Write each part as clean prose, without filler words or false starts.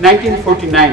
1949,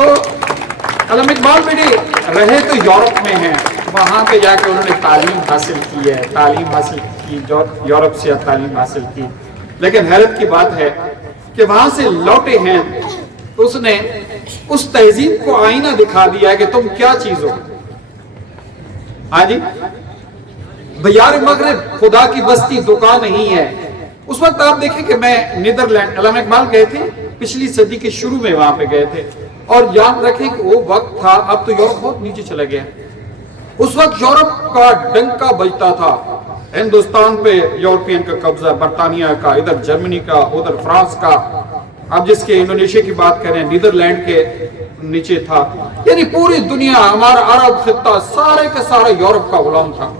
تو علامہ اقبال بیٹے رہے تو یورپ میں ہیں، وہاں پہ جا کے انہوں نے تعلیم حاصل کی ہے، تعلیم حاصل کی، یورپ سے تعلیم حاصل کی، لیکن حیرت کی بات ہے کہ وہاں سے لوٹے ہیں تو اس نے اس تہذیب کو آئینہ دکھا دیا کہ تم کیا چیز ہو۔ ہاں جی، دیار مغرب خدا کی بستی دکان نہیں ہے۔ اس وقت آپ دیکھیں کہ میں نیدرلینڈ، علامہ اقبال گئے تھے پچھلی صدی کے شروع میں وہاں پہ گئے تھے، اور یاد رکھیں کہ وہ وقت تھا، اب تو یورپ بہت نیچے چلا گیا، اس وقت یورپ کا ڈنکا بجتا تھا، ہندوستان پہ یورپین کا قبضہ، برطانیہ کا، ادھر جرمنی کا، ادھر فرانس کا، اب جس کے انڈونیشیا کی بات کریں نیدرلینڈ کے نیچے تھا، یعنی پوری دنیا، ہمارا عرب خطہ سارے کا سارا یورپ کا غلام تھا،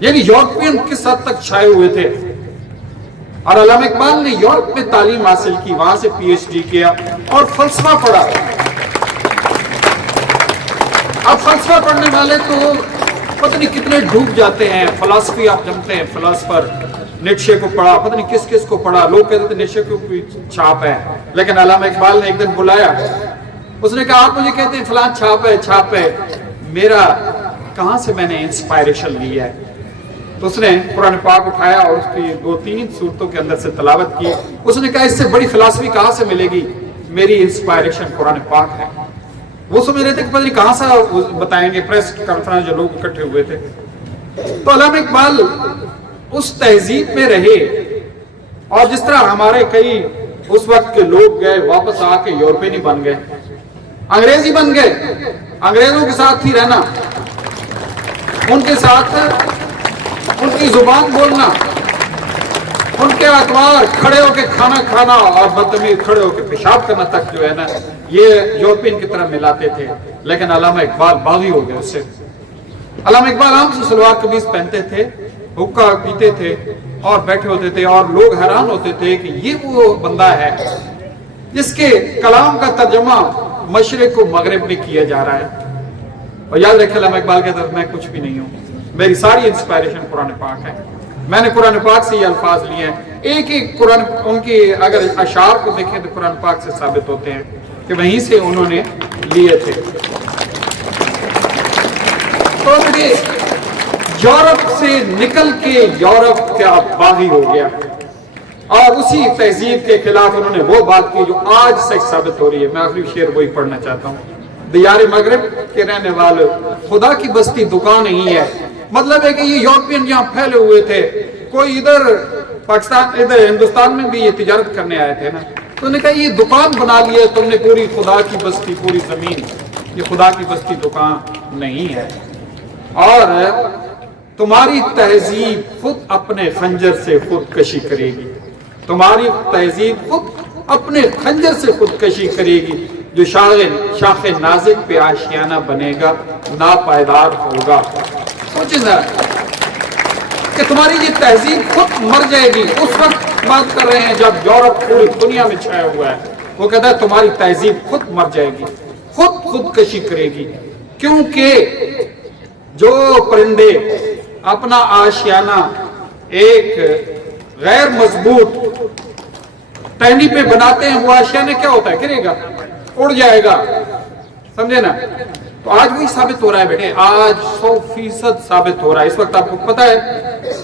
یعنی یورپین کس حد تک چھائے ہوئے تھے۔ اور علامہ اقبال نے یورپ میں تعلیم حاصل کی، وہاں سے پی ایچ ڈی کیا اور فلسفہ پڑھا۔ اب فلسفہ پڑھنے والے تو پتہ نہیں کتنے ڈوب جاتے ہیں، فلسفی آپ جانتے ہیں، فلسفر نیٹشے کو پڑھا، پتہ نہیں کس کس کو پڑھا، لوگ کہتے تھے نیٹشے کو بھی چھاپ ہے، لیکن علامہ اقبال نے ایک دن بلایا، اس نے کہا آپ مجھے کہتے ہیں فلان چھاپ ہے، میرا کہاں سے میں نے انسپائریشن لی ہے؟ تو اس نے قرآن پاک اٹھایا اور اس کی 2-3 صورتوں کے اندر سے تلاوت کی، اس نے کہا اس سے بڑی فلسفی کہاں سے ملے گی؟ میری انسپائریشن قرآن پاک ہے۔ وہ سمجھ رہے تھے کہ پتہ نہیں کہاں سے بتائیں گے، پریس کانفرنس جو لوگ اکٹھے ہوئے تھے۔ تو علامہ اقبال اس تہذیب میں رہے، اور جس طرح ہمارے کئی اس وقت کے لوگ گئے واپس آ کے یورپینی بن گئے، انگریزی بن گئے، انگریزوں کے ساتھ ہی رہنا، ان کے ساتھ ان کی زبان بولنا، ان کے اخبار، کھڑے ہو کے کھانا کھانا اور بدتمیز کھڑے ہو کے پیشاب کرنا تک جو ہے نا، یہ یورپین کی طرح ملاتے تھے۔ لیکن علامہ اقبال باغی ہو گئے اس سے۔ علامہ اقبال عام سے سلوار قمیص پہنتے تھے، حقہ پیتے تھے اور بیٹھے ہوتے تھے، اور لوگ حیران ہوتے تھے کہ یہ وہ بندہ ہے جس کے کلام کا ترجمہ مشرق و مغرب میں کیا جا رہا ہے۔ اور یاد رکھیں علامہ اقبال کہتا ہے میں کچھ بھی نہیں ہوں، میری ساری انسپائریشن قرآن پاک ہے، میں نے قرآن پاک سے یہ الفاظ لیے ہیں۔ ایک ایک قرآن، ان کی اگر اشعار کو دیکھیں تو قرآن پاک سے ثابت ہوتے ہیں کہ وہیں سے انہوں نے لیے تھے۔ تو یورپ سے نکل کے یورپ کا باغی ہو گیا، اور اسی تہذیب کے خلاف انہوں نے وہ بات کی جو آج سچ ثابت ہو رہی ہے۔ میں آخری شعر وہی پڑھنا چاہتا ہوں۔ دیار مغرب کے رہنے والے خدا کی بستی دکان نہیں ہے، مطلب ہے کہ یہ یورپین یہاں پھیلے ہوئے تھے، کوئی ادھر پاکستان، ادھر ہندوستان میں بھی یہ تجارت کرنے آئے تھے نا، تو انہوں نے کہا یہ دکان بنا لی ہے تم نے پوری خدا کی بستی، پوری زمین، یہ خدا کی بستی دکان نہیں ہے، اور تمہاری تہذیب خود اپنے خنجر سے خودکشی کرے گی، تمہاری تہذیب خود اپنے خنجر سے خودکشی کرے گی، جو شاخ نازک پہ آشیانہ بنے گا ناپائیدار ہوگا۔ سوچیں ذرا کہ تمہاری یہ تہذیب خود مر جائے گی۔ اس وقت بات کر رہے ہیں جب یورپ پوری دنیا میں چھایا ہوا ہے، وہ کہتا ہے تمہاری تہذیب خود مر جائے گی، خودکشی کرے گی، کیونکہ جو پرندے اپنا آشیانہ ایک غیر مضبوط ٹہنی پہ بناتے ہیں، وہ آشیانہ کیا ہوتا ہے؟ گرے گا، اڑ جائے گا، سمجھے نا؟ تو آج وہی ثابت ہو رہا ہے بیٹے، آج 100% ثابت ہو رہا ہے۔ اس وقت آپ کو پتا ہے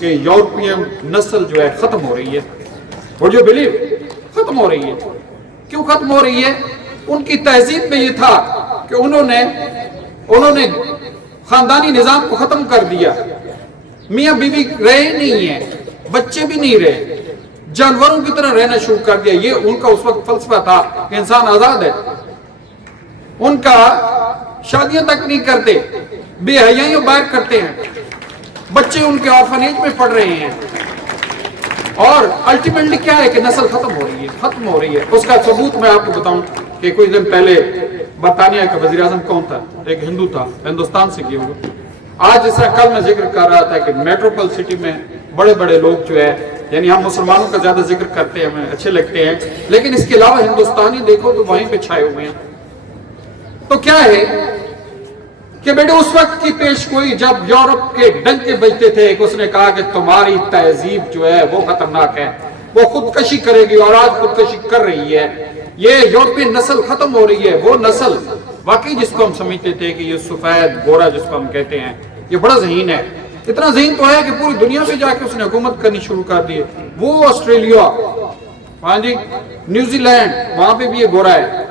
کہ یورپین نسل جو ہے ختم ہو رہی ہے، وہ جو بلیو ختم ہو رہی ہے۔ کیوں ختم ہو رہی ہے؟ ان کی تہذیب میں یہ تھا کہ انہوں نے خاندانی نظام کو ختم کر دیا، میاں بیوی رہے نہیں ہیں، بچے بھی نہیں رہے، جانوروں کی طرح رہنا شروع کر دیا۔ یہ ان کا اس وقت فلسفہ تھا کہ انسان آزاد ہے، ان کا شادیاں تک نہیں کرتے، بے حیائیوں باہر کرتے ہیں، بچے ان کے آرفنیج میں پڑھ رہے ہیں، اور الٹیمیٹلی کیا ہے کہ نسل ختم ہو رہی ہے۔ اس کا ثبوت میں آپ کو بتاؤں کہ کچھ دن پہلے برطانیہ کا وزیر اعظم کون تھا؟ ایک ہندو تھا، ہندوستان سے کیا ہوا۔ آج جیسا کل میں ذکر کر رہا تھا کہ میٹروپول سٹی میں بڑے بڑے لوگ جو ہے، یعنی ہم مسلمانوں کا زیادہ ذکر کرتے ہیں، ہمیں اچھے لگتے ہیں، لیکن اس کے علاوہ ہندوستانی دیکھو تو وہیں پہ چھائے ہوئے ہیں۔ تو کیا ہے کہ بیٹے اس وقت کی پیش گوئی جب یورپ کے ڈنکے بجتے تھے کہ اس نے کہا کہ تمہاری تہذیب جو ہے وہ خطرناک ہے، وہ خودکشی کرے گی اور آج خودکشی کر رہی ہے. یہ یورپین نسل ختم ہو رہی ہے. وہ نسل واقعی جس کو ہم سمجھتے تھے کہ یہ سفید گورا جس کو ہم کہتے ہیں یہ بڑا ذہین ہے. اتنا ذہین تو ہے کہ پوری دنیا پہ جا کے اس نے حکومت کرنی شروع کر دی. وہ آسٹریلیا, ہاں جی, نیوزی لینڈ, وہاں پہ بھی یہ گورا ہے.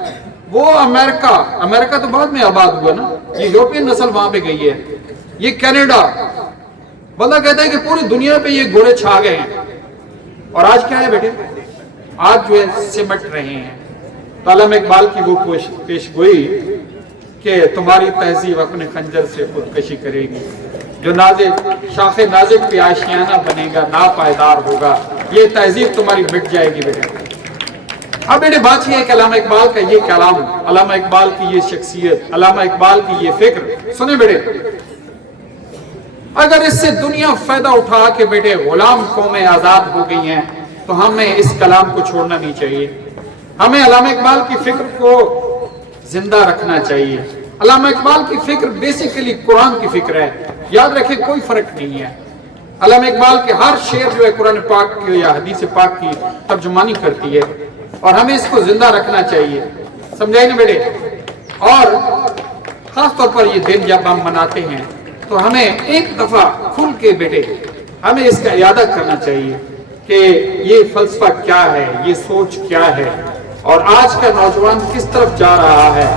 وہ امریکہ تو بعد میں آباد ہوا نا, یہ یورپین نسل وہاں پہ گئی ہے. یہ کینیڈا, بندہ کہتا ہے کہ پوری دنیا پہ یہ گورے چھا گئے ہیں. اور آج کیا ہے بیٹے, آج جو ہے سمٹ رہے ہیں. تو علامہ اقبال کی وہ پیش گوئی کہ تمہاری تہذیب اپنے خنجر سے خودکشی کرے گی, جو نازک شاخ نازک پہ آشیانہ بنے گا ناپائیدار ہوگا, یہ تہذیب تمہاری مٹ جائے گی بیٹے. اب بیٹے بات یہ ہے کہ علامہ اقبال کا یہ کلام, علامہ اقبال کی یہ شخصیت, علامہ اقبال کی یہ فکر سنیں بیٹے, اگر اس سے دنیا فائدہ اٹھا کہ بیٹے غلام قومیں آزاد ہو گئی ہیں تو ہمیں اس کلام کو چھوڑنا نہیں چاہیے. ہمیں علامہ اقبال کی فکر کو زندہ رکھنا چاہیے. علامہ اقبال کی فکر بیسیکلی قرآن کی فکر ہے. یاد رکھیں کوئی فرق نہیں ہے. علامہ اقبال کے ہر شعر جو ہے قرآن پاک کی یا حدیث پاک کی ترجمانی کرتی ہے اور ہمیں اس کو زندہ رکھنا چاہیے. سمجھائیں نا بیٹے. اور خاص طور پر یہ دن جب ہم مناتے ہیں تو ہمیں ایک دفعہ کھل کے بیٹے ہمیں اس کا اعادہ کرنا چاہیے کہ یہ فلسفہ کیا ہے, یہ سوچ کیا ہے اور آج کا نوجوان کس طرف جا رہا ہے.